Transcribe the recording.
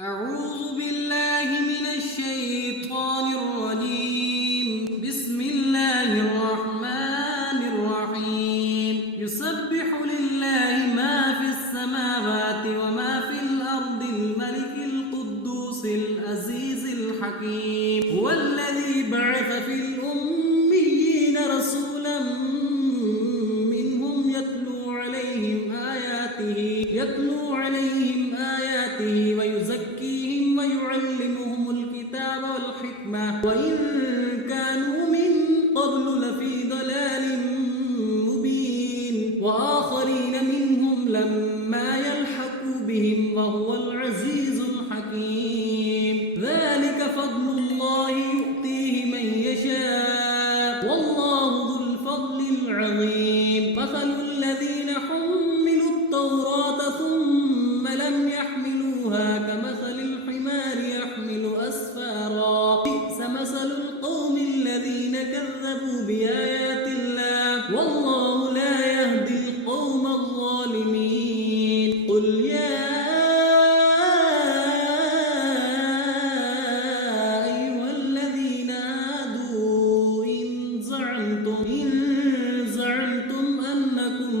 أعوذ بالله من الشيطان الرجيم. بسم الله الرحمن الرحيم. يسبح لله ما في السماوات وما في الأرض الملك القدوس العزيز الحكيم. هو الذي بعث في الأميين رسولا منهم يتلو عليهم آياته ويزكيهم ويعلمهم الكتاب والحكمة وإن كانوا من قبل لفي ضلال مبين وآخرين منهم لما يلحقوا بهم وهو العزيز الحكيم. ذلك فضل الله يؤتيه من يشاء والله ذو الفضل العظيم. مثل الذين حملوا التوراة ثم لم يحملوها كمثل الحمار يحمل أسفارا بئس مثل القوم الذين كذبوا بآيات الله والله لا يهدي القوم الظالمين. قل يا أيها الذين هادوا إن زعمتم أنكم